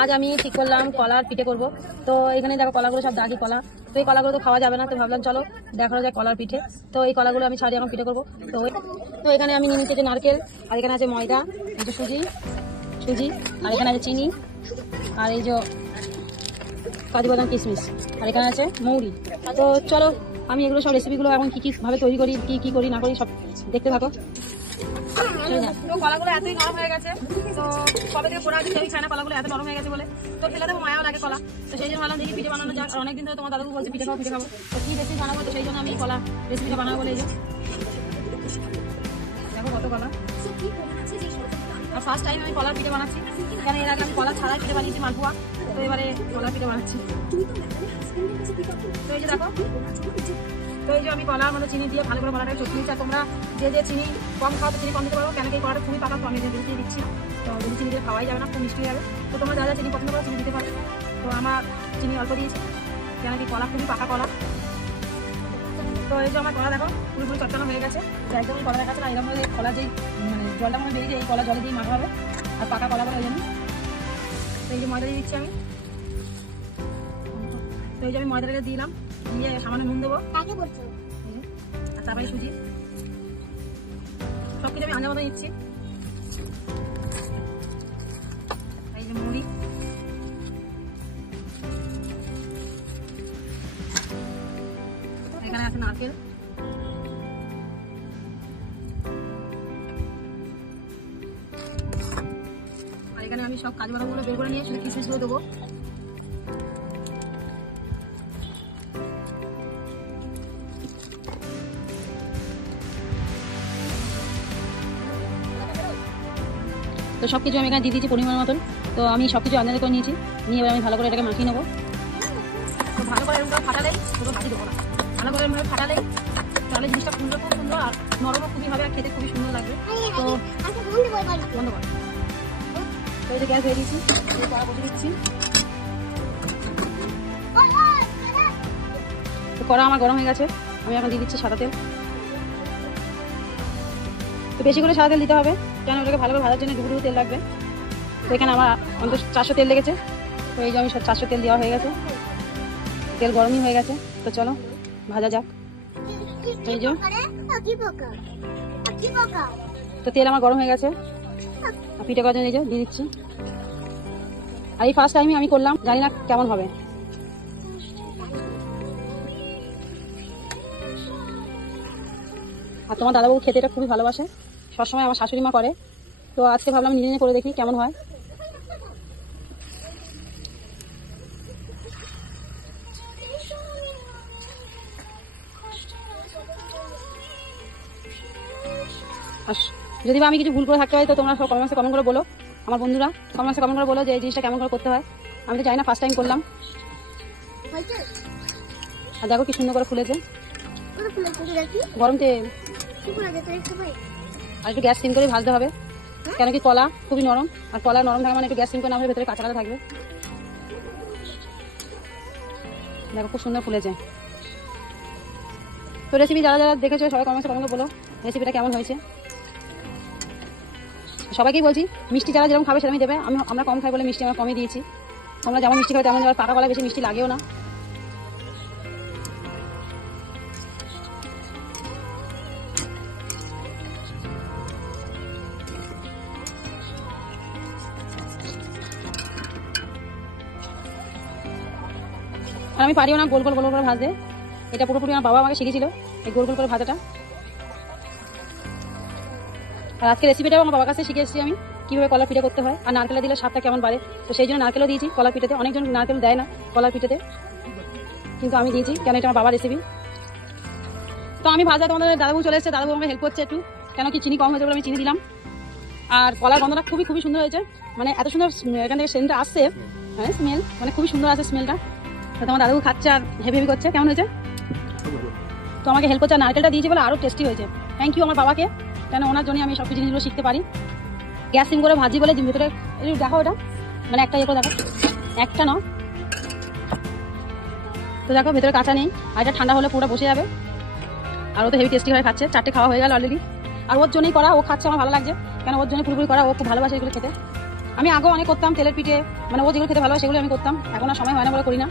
আজ আমি ঠিক করলাম কলার পিঠে করব। তো এখানে দেখো কলাগুলো সব দাগি কলা, তো এই কলাগুলো তো খাওয়া যাবে না, তো ভাবলাম চলো দেখানো যায় কলার পিঠে। তো এই কলাগুলো আমি ছাড়িয়ে এখন পিঠে করবো। তো এখানে আমি নিয়ে নিচ্ছি যে নারকেল, আর এখানে আছে ময়দা, এই যে সুজি, আর এখানে আছে চিনি, আর এই যে কাজু বাদাম কিশমিশ, আর এখানে আছে মৌরি। তো চলো আমি এগুলো সব রেসিপিগুলো এখন কি ভাবে তৈরি করি, কি করি না করি সব দেখতে থাকো। তো কলাগুলো এতই নরম হয়ে গেছে, তো কবে থেকে পোড়া দিচ্ছি আমি খাই না, কলাগুলো এত নরম হয়ে গেছে বলে তো ফেলে দেবো, মায়াও লাগে কলা। তো সেই জন্য ভাবলাম দেখি পিঠে বানানো যাক, আর অনেকদিন ধরে তোমার দাদু বলছে পিঠে খাবো, তো কি রেসিপি বানাবো, তো সেই জন্য আমি কলা রেসিপিটা বানাবো বলে। এই যে দেখো কত কলা, আর ফার্স্ট টাইম আমি কলার পিঠে বানাচ্ছি, কেন এর আগে আমি কলা ছাড়াই পিঠে বানিয়েছি মালপোয়া, তো এবারে কলার পিঠে বানাচ্ছি। তো এই যে দেখো, তো এই যে আমি কলার মধ্যে চিনি দিয়ে ভালো করে কলাটাকে চটকে নিচ্ছি। আর তোমরা যে চিনি কম খাও তো চিনি কম দিতে পারো, কেন কি কলাটা খুবই পাকা, তো আমি বেশি দিচ্ছি না, তো যদি চিনি দিয়ে খাওয়াই যাবে না, খুব মিষ্টি যাবে। তো তোমরা যা চিনি পছন্দ করো চিনি দিতে পারো, তো আমার চিনি অল্প দিয়েছি, কেন কি কলা খুবই পাকা কলা। তো এই যে আমার কলা দেখো পুরোপুরি চটকানো হয়ে গেছে, একদমই কলা দেখাচ্ছে না, এরকম ভাবে কলা যেই মানে জলটা মনে বেরিয়ে এই কলা জলে দিয়ে মাখা হবে, আর পাকা কলা বলে ওই জন্য। তো এই যে ময়দা দিয়ে দিচ্ছি আমি, তো এই যে আমি ময়দাটাকে দিলাম, দিয়ে সামান্য নুন দেবো, আর তারপরে সুজি, সবকিছু আমি আন্দাজ মতো নিচ্ছি। এই যে মুড়ি, এখানে আছে নারকেল, আর এখানে আমি সব কাজু বাদামগুলো বের করে নিয়ে শুধু কিশমিশগুলো দেবো। তো সবকিছু আমি এখানে দিয়ে দিয়েছি পরিমাণ মতন, তো আমি সবকিছু আন্দাজ করে নিয়েছি, নিয়ে এবার আমি ভালো করে এটাকে মাখিয়ে নেবো। তো ভালো করে এরকম ফাটালেই পুরো ভাজি দেবো না, ভালো করে এরকম ফাটালেই তাহলে জিনিসটা খুব সুন্দর আর নরমও খুবই হবে, আর খেতে খুবই সুন্দর লাগবে। তো বন্ধ কর, তো এই যে গ্যাস দিয়ে দিয়েছি, কড়া বসে দিচ্ছি। তো কড়া আমার গরম হয়ে গেছে, আমি এখন দিয়ে দিচ্ছি সাদা তেল। তো বেশি করে সাদা তেল দিতে হবে, কেন ওটাকে ভালো করে ভাজার জন্য ডুবু তেল লাগবে। তো এখানে আমার অন্তত 400 তেল লেগেছে, তো এই যে আমি 400 তেল দেওয়া হয়ে গেছে, তেল গরমই হয়ে গেছে। তো চলো ভাজা যাক। এই যে তো তেল আমার গরম হয়ে গেছে, পিঠে করার জন্য এই যে দিয়ে দিচ্ছি। আর এই ফার্স্ট টাইমে আমি করলাম, জানি না কেমন হবে। আর তোমার দাদাবাবু খেতে এটা খুবই ভালোবাসে, সবসময় আমার শাশুড়ি মা করে, তো আজকে ভাবলাম নিজে নিজে করে দেখি কেমন হয়। আর যদি আমি কিছু ভুল করে থাকতে হয় তো তোমরা সব কমেন্টসে কমেন্ট করে বলো, আমার বন্ধুরা কমেন্টসে কমেন্ট করে বলো যে এই জিনিসটা কেমন করে করতে হয়। আমি তো জানি না, ফার্স্ট টাইম করলাম। আর দেখো কি সুন্দর করে ফুলেছে, গরম তেল। আর একটু গ্যাস সিম করে ভাজতে হবে, কেন কি কলা খুবই নরম, আর কলা নরম থাকে মানে একটু গ্যাস সিম করে না হলে ভেতরে কাঁচা কাঁচা থাকবে। দেখো খুব সুন্দর ফুলেছে। তো রেসিপি যারা যারা দেখেছো সবাই কমেন্টে কমেন্ট বলো রেসিপিটা কেমন হয়েছে। সবাইকেই বলছি মিষ্টি যারা যেরকম খাবে সেরকমই দেবে, আমরা কম খাই বলে মিষ্টি আমরা কমই দিয়েছি। তোমরা যেমন মিষ্টি খাবে তেমন যাবার, পাকা কলা বেশি মিষ্টি লাগেও না। আর আমি পারিও না গোল গোল গোল করে ভাজতে, এটা পুরোপুরি আমার বাবা আমাকে শিখেছিল এই গোল গোল করে ভাজাটা। আর আজকে রেসিপিটাও আমার বাবার কাছে শিখে এসেছি আমি, কিভাবে কলা পিঠে করতে হয়, আর নারকেলে দিলে স্বাদটা কেমন বাড়ে। তো সেই জন্য নারকেলও দিয়েছি কলা পিঠেতে, অনেকজন নারকেল দেয় না কলা পিঠেতে, কিন্তু আমি দিয়েছি কেন এটা আমার বাবার রেসিপি। তো আমি ভাজা, তোমাদের দাদাবু চলে এসেছে, দাদাবু আমাকে হেল্প করছে একটু, কেন কি চিনি কম হয়েছে বলে আমি চিনি দিলাম। আর কলার গন্ধটা খুবই খুবই সুন্দর হয়েছে, মানে এত সুন্দর এখান থেকে সেন্টটা আসছে, হ্যাঁ স্মেল মানে খুবই সুন্দর আছে স্মেলটা। তো তোমার দাদাবু খাচ্ছে আর হেভি হেভি করছে। কেমন হয়েছে? তো আমাকে হেল্প করছে, আর নারকেলটা দিয়েছি বলে আরও টেস্টি হয়েছে। থ্যাংক ইউ আমার বাবাকে, কেন ওনার জন্য আমি সব জিনিসগুলো শিখতে পারি। গ্যাস সিম করে ভাজি বলে ভেতরে দেখো ওটা, মানে একটা ইয়ে করে দেখো, একটা না। তো দেখো ভেতরে কাঁচা নেই, আর এটা ঠান্ডা হলে পুরো বসে যাবে। আর ও তো হেভি টেস্টি হয়ে খাচ্ছে, 4টে খাওয়া হয়ে গেল অলরেডি। আর ওর জন্যই করা, ও খাচ্ছে, আমার ভালো লাগছে, কেন ওর জন্য পুরোপুরি করা, ও খুব ভালোবাসে এগুলো খেতে। আমি আগেও অনেক করতাম তেলের পিঠে, মানে ও যেগুলো খেতে ভালো সেগুলো আমি করতাম, এখন আর সময় হয় না বলে করি না।